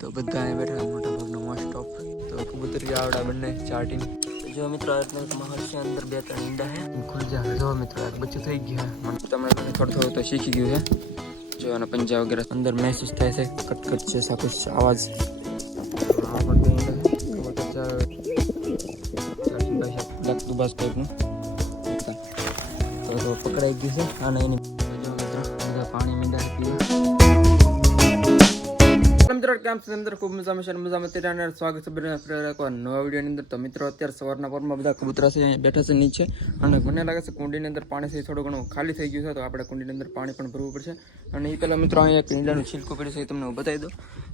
તો બધા અહીં બેઠા મોટા ભાગનો મોસ્ટ ઓફ તો કબૂતરી આવડા બંને ચાર્ટિંગ જો મિત્રો એટલે માહોલ છે અંદર બે ત્રણ ઈંડા હે ખુલ જા જો મિત્રો એક બચ્ચું થઈ ગયું હે મને તમને થોડું થોડું તો શીખી ગયું હે જો અને પંજા વગેરે અંદર મહેસૂસ થાય છે કટકટ છે સાકુસ આવાજ આ પણ બે ઈંડા કબૂતર ચાર્ટિંગ ભાઈ બ્લેક દુબાસ ટાઈપનું તો પકડાઈ ગયું છે અને એની જો મિત્રો બધા પાણી મીંડા પીવા મિત્રો કેમ છે અંદર ખૂબ મજામાં છે મજામાં તેરાને સ્વાગત છે નવા વિડીયોની અંદર તો મિત્રો અત્યારે સવારના પરમાં બધા કબૂતરા છે બેઠા છે નીચે અને મને લાગે છે કુંડીની અંદર પાણી થોડું ઘણું ખાલી થઈ ગયું છે તો આપણે કુંડીની અંદર પાણી પણ ભરવું પડશે અને એ પહેલાં મિત્રો અહીંયા એક ઈંડાનું છિલકું પડ્યું છે એ તમને હું બતાવી દઉં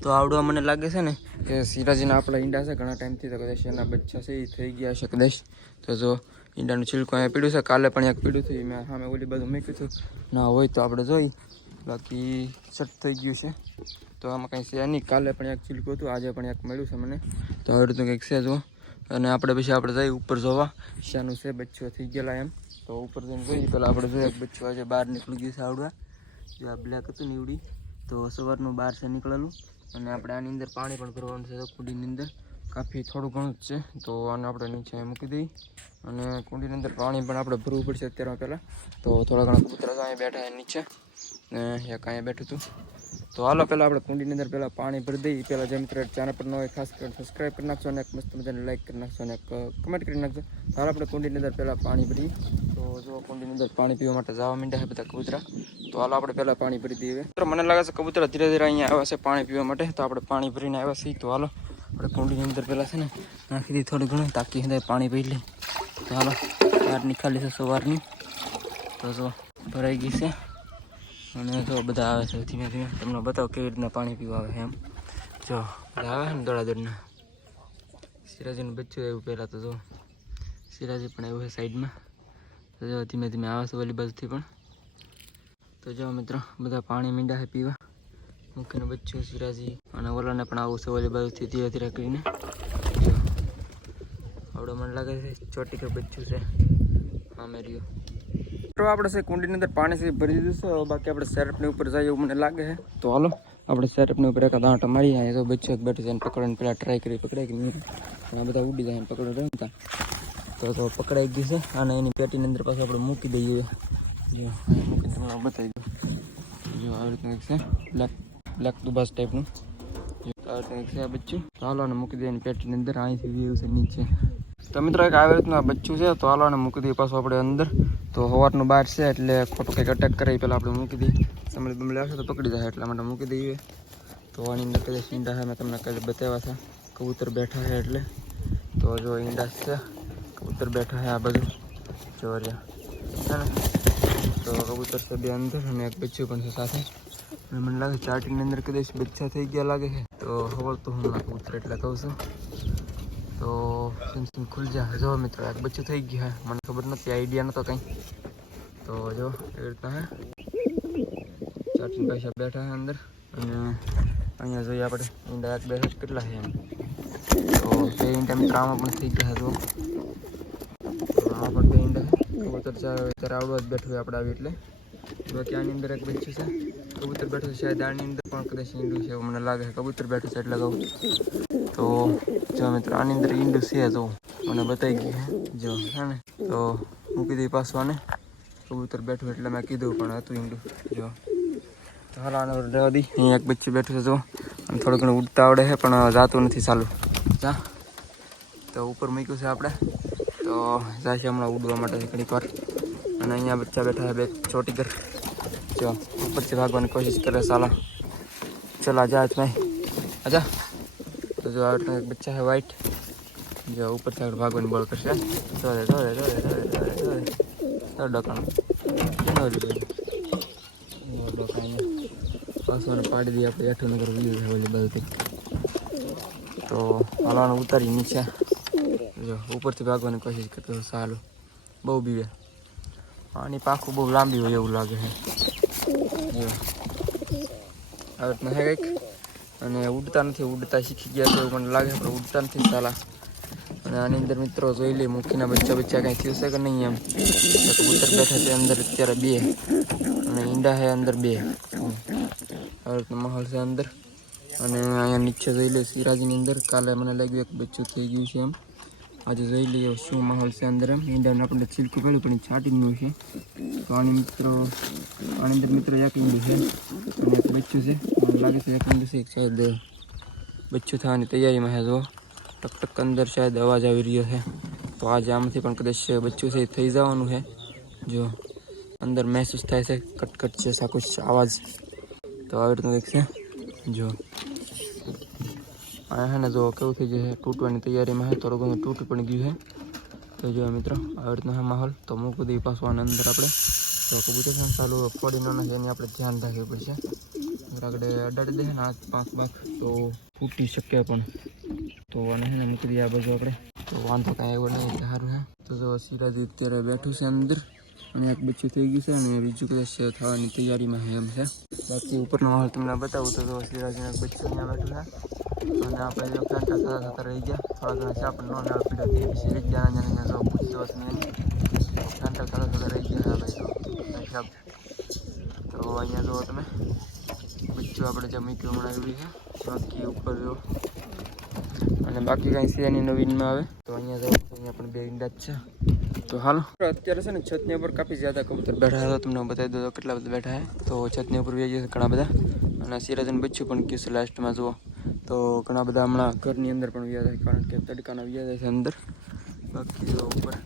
તો આવડવા મને લાગે છે ને કે સિરાજીના આપણા ઈંડા છે ઘણા ટાઈમથી તો કદાચ એના બચ્ચા છે એ થઈ ગયા છે કદાચ તો જો ઈંડાનું છિલકું અહીંયા પીડ્યું છે કાલે પણ એક પીડ્યું હતું મેં સામે ઓલી બધું મૂક્યું હતું ના હોય તો આપણે જોઈ બાકી સેટ થઈ ગયું છે તો આમાં કંઈ છે નહીં કાલે પણ એક છિલકું હતું આજે પણ એક મળ્યું છે મને તો હવે તો કંઈક છે જો અને આપણે પછી આપણે જઈએ ઉપર જોવા શાનું છે બચ્ચું થઈ ગયેલા એમ તો ઉપર જઈને જોઈએ પહેલાં આપણે જોઈએ બચ્ચું આજે બહાર નીકળી ગયું છે આવડવા જો આ બ્લેક હતું નીવડી તો સવારનું બહાર છે નીકળેલું અને આપણે આની અંદર પાણી પણ ભરવાનું છે તો કુંડીની અંદર કાફી થોડું ઘણું જ છે તો આને આપણે નીચે મૂકી દઈએ અને કુંડીની અંદર પાણી પણ આપણે ભરવું પડશે અત્યારે પહેલાં તો થોડા ઘણા કબૂતરા અહીંયા બેઠા નીચે ને એક અહીંયા બેઠું હતું તો હાલો પહેલાં આપણે કુંડીની અંદર પહેલાં પાણી ભરી દઈએ પહેલાં જે મિત્રો ચેનલ પર ન હોય ખાસ કરીને સબસ્ક્રાઈબ કરી નાખશો અને એક મસ્ત મજાને લાઈક કરી નાખશો અને એક કમેન્ટ કરી નાખશો તો હાલ આપણે કુંડીની અંદર પહેલાં પાણી ભરીએ તો જો કુંડીની અંદર પાણી પીવા માટે જવા માંડ્યા છે બધા કબૂતરા તો હાલ આપણે પહેલાં પાણી ભરી દઈએ તો મને લાગે છે કબૂતરા ધીરે ધીરે અહીંયા આવ્યા છે પાણી પીવા માટે તો આપણે પાણી ભરીને આવ્યા છીએ તો હાલો આપણે કુંડીની અંદર પહેલાં છે ને નાખી દઈએ થોડું ઘણું તાકી હદાય પાણી પી લઈએ તો હાલો બહારની ખાલી છે સવારની તો જો ભરાઈ ગઈ છે અને જો બધા આવે છે ધીમે ધીમે તમને બતાવો કેવી રીતના પાણી પીવા આવે એમ જો બધા આવે ને દોડાદોડના સિરાજીનું બચ્ચું એવું પહેલાં તો જો સિરાજી પણ એવું છે સાઈડમાં તો જો ધીમે ધીમે આવે છે ઓલી બાજુથી પણ તો જો મિત્રો બધા પાણી મીંડા છે પીવા મુખ્યનું બચ્ચું સિરાજી અને ઓલાને પણ આવું છે ઓલી બાજુથી ધીરે ધીરે કરીને જો આવડો મને લાગે છે ચોટી કે બચ્ચું છે આમેરિયો તો આપણે છે કુંડીની અંદર પાણી છે ભરી દીધું છે બાકી આપણે સેરપની ઉપર જાય એવું મને લાગે છે તો હાલો આપણે સેરપની ઉપર એકાદ આંટો મારી જાય તો બચ્ચું એક બેઠું છે એને પકડીને પહેલાં ટ્રાય કરી પકડાઈ ગઈ આ બધા ઉડી જાય પકડો રમતા તો પકડાઈ ગઈ છે અને એની પેટીની અંદર પાછું આપણે મૂકી દઈએ જો મૂકીને તમને બતાવી દઉં જો આવી રીતનું એક છે બ્લેક દુબાસ ટાઈપનું આવી રીતનું એક છે આ બચ્ચું તો હાલો અને મૂકી દઈએ એની પેટીની અંદર અહીંથી વ્યૂ છે નીચે તો મિત્રો એક આવી રીતનું આ બચ્ચું છે તો હાલો અને મૂકી દઈએ પાછું આપણે અંદર તો સવારનું બહાર છે એટલે ખોટું કંઈક અટેક કરી પહેલાં આપણે મૂકી દઈએ સમળી બમળી આવશે તો પકડી જાય એટલા માટે મૂકી દઈએ તો આની અંદર કદાચ ઈંડા છે મેં તમને કાલે બતાવ્યા હતા કબૂતર બેઠા છે એટલે તો જો ઈંડા છે કબૂતર બેઠા છે આ બધું જો રહ્યા ને તો કબૂતર છે બે અંદર અને એક બચ્ચું પણ છે સાથે અને મને લાગે ચાર્ટિંગની અંદર કદાચ બચ્ચા થઈ ગયા લાગે છે તો ખબર તો હું ના કબૂતર એટલે કહું છું તો ખુલ જા જો મિત્રો એક બચ્ચું થઈ ગયું હે મને ખબર નથી આઈડિયા નતો કંઈ તો જો એવી રીતના હે ચાર્ટિંગ પૈસા બેઠા છે અંદર અને અહીંયા જોઈએ આપણે ઈંડા એક બે કેટલા છે એમ તો બે ઈંડા કામ પણ થઈ ગયા તો આમાં પણ બે ઈંડા કબૂતર અત્યારે આવડવા જ બેઠું હોય આપણે આવી એટલે બાકી આની અંદર એક બચ્ચું છે કબૂતર બેઠું છે શાયદ આની અંદર પણ કદાચ ઈંડું છે એવું મને લાગે છે કબૂતર બેઠું છે એટલે કહું તો જો મિત્રો આની અંદર ઈંડું છે જો મને બતાવી ગયું જો હે ને તો મૂકી દઈ પાછું આને કબૂતર બેઠું એટલે મેં કીધું પણ હતું ઈંડું જો તો હાલ આને રહેવા દી અહીંયા એક બચ્ચું બેઠું છે જો અને થોડું ઘણું ઉડતા આવડે છે પણ જાતું નથી ચાલું જા તો ઉપર મૂક્યું છે આપણે તો જાય છે હમણાં ઉડવા માટે ઘણીક વાર અને અહીંયા બચ્ચા બેઠા છે બે ચોટીગર જો ઉપરથી ભાગવાની કોશિશ કરે સાલા ચલા જા ભાઈ આજા તો જો આ એક બચ્ચા છે વ્હાઈટ જો ઉપરથી આગળ ભાગવાની બોલ કરશે દોરે ડકાણ પાછું પાડી દઈએ આપણે હેઠું નગર વ્યૂ છે ઓલી બાજુથી તો હાલવાનું ઉતારી નીચે જો ઉપરથી ભાગવાની કોશિશ કરતો સારું બહુ બીવે આની પાખું બહુ લાંબી હોય એવું લાગે છે જો આ રીતના છે કંઈક અને ઉડતા શીખી ગયા છે એવું મને લાગે પણ ઉડતા નથી સાલા અને આની અંદર મિત્રો જોઈ લઈએ મૂકીના બચ્ચા કંઈ થયું છે કે નહીં એમ કબૂતર બેઠા છે અંદર અત્યારે બે અને ઈંડા છે અંદર બે આવી રીતનો માહોલ છે અંદર અને અહીંયા નીચે જોઈ લે સિરાજની અંદર કાલે મને લાગ્યું એક બચ્ચું થઈ ગયું છે એમ. આજે જોઈ લઈએ શું માહોલ છે અંદર એમ. ઈંડાને આપણે છીલકું પડ્યું પણ છાંટીનું છે. તો આની અંદર મિત્રો એક ઈંડું છે અને એક બચ્ચું છે. મને લાગે છે એક ઈંડું છે શાયદ બચ્ચું થવાની તૈયારીમાં છે. જો ટક ટક અંદર શાયદ અવાજ આવી રહ્યો છે. તો આજે આમાંથી પણ કદાચ બચ્ચું છે એ થઈ જવાનું છે. જો અંદર મહેસૂસ થાય છે કટકટ છે સા કુછ આવાજ. તો આવી રીતનું કંઈક છે. જો અહીંયા છે ને જો કેવું થઈ જશે તૂટવાની તૈયારીમાં છે. થોડું ઘણું તૂટી પણ ગયું છે. તો જો મિત્રો આવી રીતનો છે માહોલ. તો મૂકી દઈએ પાછું આની અંદર આપણે. તો કબૂતર છે ચાલુ ફોડી ન નાખે એની આપણે ધ્યાન રાખવી પડશે. આગળ અડાડી દે ને 5 ભાગ તો ફૂટી શકે પણ. તો આને છે ને મૂકી દઈએ આ બાજુ આપણે. તો વાંધો કાંઈ એવો નહીં સારું છે. તો જો સિરાજી અત્યારે બેઠું છે અંદર અને એક બચ્ચું થઈ ગયું છે અને બીજું કદાચ થવાની તૈયારીમાં છે એમ છે. બાકી ઉપરનો માહોલ તમને બતાવું તો સિરાજીને એક બચ્ચું અહીંયા બેઠું છે અને આપણે ફેન્ટા થતા રહી ગયા. થોડા ઘણા સાપ નો નાળ પીડા તે પછી રહી ગયા નાના જો પૂછતો હશે ને ફેન્ટા થતા રહી ગયા ભાઈ. તો તો અહીંયા જો તમે બચ્ચું આપણે જે મૂક્યું હમણાં એવી છે. બાકી ઉપર જો અને બાકી કાંઈ છે એની નવીનમાં આવે તો અહીંયા જાવ અહીંયા પણ 2 ઈંડા જ છે. તો હાલો અત્યારે છે ને છતની ઉપર કાફી જ્યાદા કબૂતર બેઠા હતા. તમને બતાવી દો કેટલા બધા બેઠા છે. તો છતની ઉપર વ્યાજ છે ઘણા બધા અને સિરાજનું બચ્ચું પણ ગયું છે લાસ્ટમાં જુઓ. તો ઘણા બધા હમણાં ઘરની અંદર પણ વ્યાજ થાય કારણ કે તડકાના વ્યાજ છે અંદર. બાકી જો ઉપર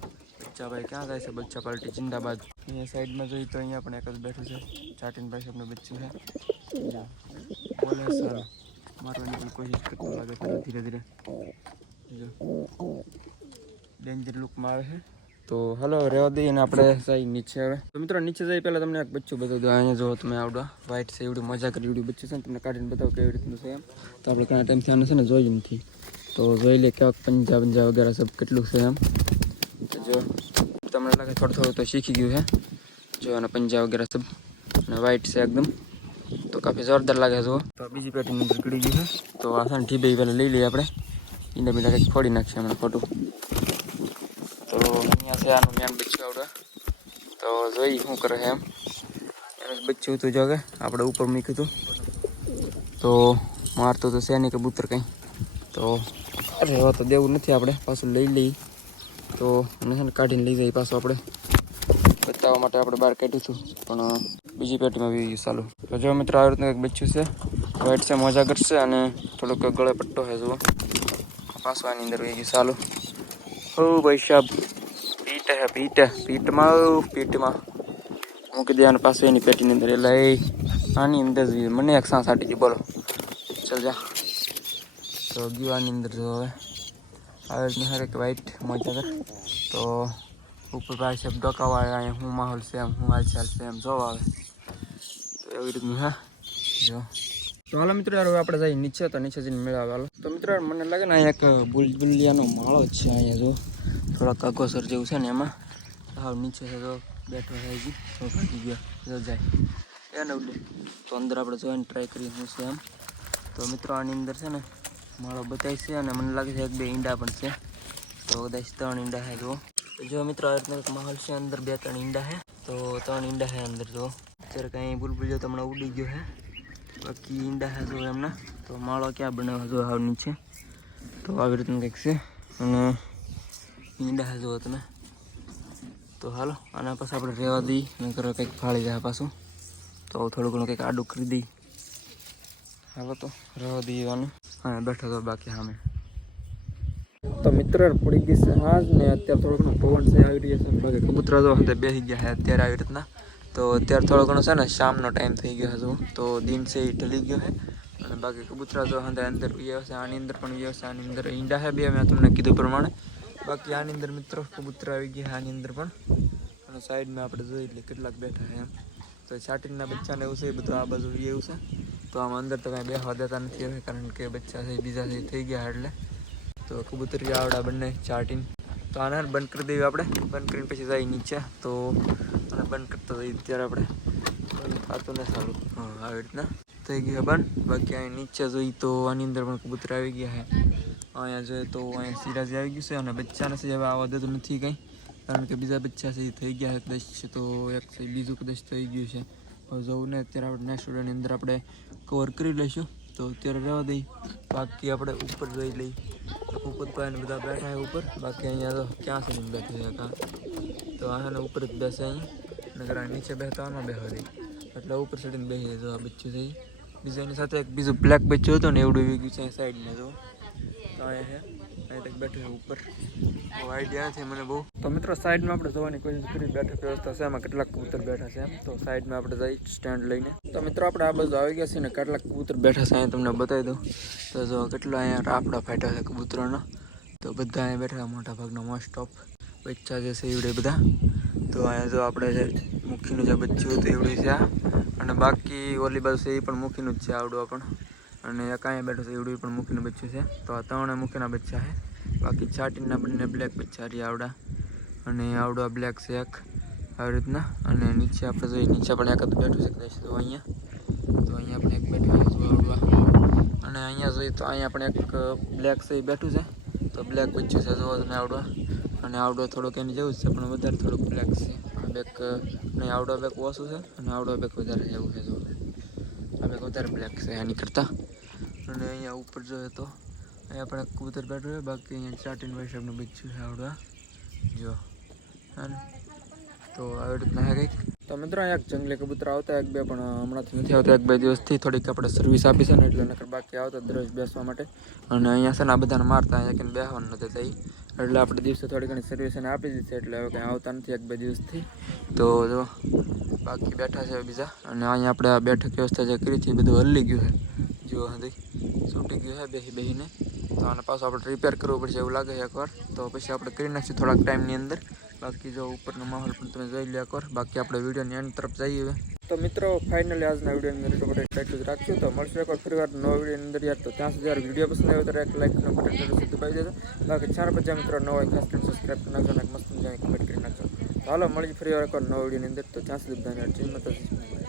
બચ્ચા ભાઈ ક્યાં થાય છે બચ્ચા પાર્ટી જિંદાબાદ. અહીંયા સાઈડમાં જોઈએ તો અહીંયા પણ એક જ બેઠું છે ચાટીન ભાઈ સાહેબનું બચ્ચું છે. બોલે સારું મારવાની પણ કોશિશ કરતો લાગે છે ધીરે ધીરે. જો ડેન્જર લુકમાં આવે છે. તો હલો રહેવા દઈએ ને આપણે જઈ નીચે હવે. તો મિત્રો નીચે જઈ પહેલાં તમને એક બચ્ચું બતાવી દો. અહીંયા જો તમે આવડો વ્હાઈટ છે એવડું મજા કરી એવડું બચ્ચું છે ને તમને કાઢીને બતાવો કેવી રીતનું છે એમ. તો આપણે ઘણા ટાઈમથી આને છે ને જોયું નથી. તો જોઈ લે કેવાક પંજા વગેરે સબ કેટલું છે એમ. તો જો તમને લાગે થોડું તો શીખી ગયું છે. જો અને પંજા વગેરે સબ અને વ્હાઈટ છે એકદમ. તો કાફી જોરદાર લાગે છે. તો બીજી પેટીની અંદર ગળી ગયું છે. તો આ છે ને ઢીબે પહેલાં લઈ લઈએ આપણે. ઈંડા બીંડા કંઈક ફોડી નાખશે હમણાં ખોટું. તો અહીંયા છે આનું મેન બચ્ચું આવડે. તો જોઈ શું કરે છે એમ. એનું બચ્ચું હતું જો કે આપણે ઉપર મૂક્યું હતું તો મારતો તો છે નહીં કબૂતર કંઈ. તો રહેવા તો દેવું નથી આપણે પાછું લઈ લઈએ. તો એને છે ને કાઢીને લઈ જઈએ પાછું આપણે બતાવવા માટે આપણે બહાર કાઢ્યું હતું પણ બીજી પેટીમાં આવી ગયું ચાલુ. તો જો મિત્રો આવી રીતનું એક બચ્ચું છે વ્હાઈટ છે મોજા કરશે અને થોડોક ગળે પટ્ટો છે જુઓ. પાછું આની અંદર આવી ગયું ચાલુ. હો ભાઈ સાહેબ પીઠમાં મૂકી દેવાનું પાછું એની પેટીની અંદર. એટલે એ આની અંદર મને એક સાસ આટી ગઈ બોલો ચાલ જા. તો ગયું આની અંદર જો હવે આવે રીતનું હરેક વ્હાઈટ મોજા કર. તો ઉપર ભાઈ સાહેબ ડોકાવા આવે અહીંયા શું માહોલ છે એમ શું હાલચાલ છે એમ જોવા આવે. તો એવી રીતનું હા જો. તો હાલો મિત્રો યાર હવે આપણે જઈએ નીચે. તો નીચે જઈને મેળાવે હાલો. તો મિત્રો મને લાગે ને અહીંયા એક બુલબુલિયાનો માળો જ છે. અહીંયા જો થોડા કાગોસર જેવું છે ને એમાં હાવ નીચે છે તો બેઠો થાય ગઈ તો ભાગી ગયા જાય એને ઉડે. તો અંદર આપણે જોઈને ટ્રાય કરીએ શું છે એમ. તો મિત્રો આની અંદર છે ને માળો બતાવી છે અને મને લાગે છે 1-2 ઈંડા પણ છે. તો કદાચ 3 ઈંડા છે જો. જો મિત્રો આ રીતનો માહોલ છે અંદર 2-3 ઈંડા છે. તો 3 ઈંડા છે અંદર જો. અત્યારે કાંઈ બુલબુલિયો તો હમણાં ઉડી ગયો છે. બાકી ઈંડા છે જો એમના. તો માળો ક્યાં બનાવ્યો જો હાવ નીચે. તો આવી રીતનું કંઈક છે અને ઈંડા છે જુઓ તમે. તો હાલો આના પાસે આપણે રહેવા દઈએ નકર કંઈક ફાળી જાય પાછું. તો થોડું ઘણું કંઈક આડું કરી દઈએ. હાલો તો રહેવા દઈએ આનું. હા બેઠો તો બાકી સામે. તો મિત્ર પડી ગઈ છે હાજ ને અત્યારે થોડો ઘણો પવન છે આવી રહ્યા છે. બાકી કબૂતરા તો હતે બેસી ગયા છે અત્યારે આવી રીતના. તો અત્યારે થોડો ઘણો છે ને શામનો ટાઈમ થઈ ગયો હજુ. તો દિન છે એ ઢલી ગયો છે અને બાકી કબૂતરા તો હંધે અંદર પીએ છે. આની અંદર પણ પીએ છે. આની અંદર ઈંડા છે 2 મેં તમને કીધું પ્રમાણે. બાકી આની અંદર મિત્રો કબૂતરા આવી ગયા આની અંદર પણ. અને સાઈડમાં આપણે જોઈએ એટલે કેટલાક બેઠા છે એમ. તો ચાટીના બચ્ચાને એવું છે એ બધું આ બાજુ એવું છે. તો આમાં અંદર તો કાંઈ બેસવા દેતા નથી હવે કારણ કે બચ્ચા છે બીજા છે થઈ ગયા એટલે. તો કબૂતરી આવડા બંને ચાટીને. તો આને બંધ કરી દઈએ આપણે. બંધ કરીને પછી જઈએ નીચે. તો આને બંધ કરતા જઈએ અત્યારે આપણે. થતું ને સારું હા આવી રીતના થઈ ગયા બંધ. બાકી અહીં નીચે જોઈએ તો આની અંદર પણ કબૂતરા આવી ગયા છે. અહીંયા જોઈએ તો અહીંયા સિરાજી આવી ગયું છે અને બચ્ચાને છે હવે આવવા દેતું નથી કંઈ કારણ કે બીજા બચ્ચા છે થઈ ગયા છે કદાચ. તો એક બીજું કદાચ થઈ ગયું છે હવે જવું ને અત્યારે આપણે નેક્સ્ટ વિડીયોની અંદર આપણે કવર કરી લઈશું. તો અત્યારે રહેવા દઈ. બાકી આપણે ઉપર જોઈ લઈ તો પોપટભાઈ ને બધા બેઠા છે ઉપર. બાકી અહીંયા તો ક્યાં સુધી બેઠી છે કાં તો આને ઉપર જ બેસે અહીંયા નગર નીચે બેસતા આમાં બેસવા દઈ એટલે ઉપર ચડીને બેસી જાય. તો આ બચ્ચું થઈ બીજાની સાથે એક બીજું બ્લેક બચ્ચું હતું ને એવડું વી ગયું છે સાઈડને જો તો અહીંયા છે અહીં તક બેઠું છે ઉપર. બહુ આઈડિયા નથી મને બહુ. તો મિત્રો સાઈડમાં આપણે જોવાની કોશિશ કરી બેઠક વ્યવસ્થા છે એમાં કેટલાક કબૂતર બેઠા છે એમ. તો સાઈડમાં આપણે જઈ સ્ટેન્ડ લઈને. તો મિત્રો આપણે આ બાજુ આવી ગયા છીએ ને કેટલાક કબૂતર બેઠા છે અહીંયા તમને બતાવી દઉં. તો જો કેટલા અહીંયા રાપડા ફાટ્યા છે કબૂતરોનો. તો બધા અહીંયા બેઠા મોટા ભાગના મોસ્ટ ઓફ બચ્ચા જે છે એવડે બધા. તો અહીંયા જો આપણે જે મુખીનું જે બચ્ચું હતું એવડું છે આ. અને બાકી ઓલી બાજુ છે એ પણ મુખીનું જ છે આવડું પણ. અને એક અહીંયા બેઠું છે એવડું પણ મુખીનું બચ્ચું છે. તો આ ત્રણે મુખીના બચ્ચા છે. બાકી છાટીના બંને બ્લેક બચ્ચા રહ્યા આવડા. અને આવડો બ્લેક છે એક આવી રીતના. અને નીચે આપણે જોઈએ નીચે પણ એક જ બેઠું છે કદાચ તો અહીંયા પણ એક બેઠું છે આવડવા. અને અહીંયા જોઈએ તો અહીંયા પણ એક બ્લેક છે એ બેઠું છે. તો બ્લેક બચ્ચું છે જોવો તમે આવડવા. અને આવડો થોડોક એની જેવું જ છે પણ વધારે થોડુંક બ્લેક છે. આ બેક નહીં આવડો બેક ઓછું છે અને આવડો બેક વધારે જેવું છે જો. આ બેક વધારે બ્લેક છે આની કરતાં. અને અહીંયા ઉપર જોઈએ તો અહીંયા પણ એક કબૂતર બેઠું છે. બાકી અહીંયા ચાટીન ભાઈ સાહેબનું બચ્ચું છે આવડવા જો. તો આવી રીતના હે કંઈક. તો મિત્રો અહીંયા એક જંગલી કબૂતર આવતા એક બે પણ હમણાંથી નથી આવતા. એક બે દિવસથી થોડીક આપણે સર્વિસ આપી છે ને એટલે નકર બાકી આવતા દરરોજ બેસવા માટે. અને અહીંયા છે ને આ બધાને મારતા અહીંયા કંઈ બેસવાનું નથી થઈ એટલે આપણે દિવસે થોડી ઘણી સર્વિસ એને આપી દીધી એટલે હવે કંઈ આવતા નથી એક બે દિવસથી. તો જો બાકી બેઠા છે બીજા. અને અહીંયા આપણે આ બેઠક વ્યવસ્થા જે કરી હતી બધું હલી ગયું છે જો હતી છૂટી ગયું છે બેસીને. તો આને પાછું આપણે રિપેર કરવું પડશે એવું લાગે છે એકવાર. તો પછી આપણે કરી નાખીશું થોડાક ટાઈમની અંદર. બાકી જો ઉપરનો માહોલ પણ તમે જોઈ લો એકવાર. બાકી આપણે વિડીયોની એન્ડ તરફ જઈએ હવે. તો મિત્રો ફાઇનલી આજના વિડીયોની અંદર આપણે એટલું જ રાખ્યું. તો મળશું એકવાર ફરી વાર નવા વિડીયોની અંદર યાર. તો ત્યાં સુધી યાર વિડીયો પસંદ આવ્યો તો એક લાઈકનું બટન જરૂરથી દબાવી દેજો. બાકી ચાર પછી મિત્રો નવો હોય ખાસ કરીને સબસ્ક્રાઈબ કરી નાખજો અને મસ્ત મજાની કમેન્ટ કરી નાખજો. તો હાલો મળી ફરી વાર એકવાર નવા વિડીયોની અંદર. તો ત્યાં સુધી બધાને જય માતાજી.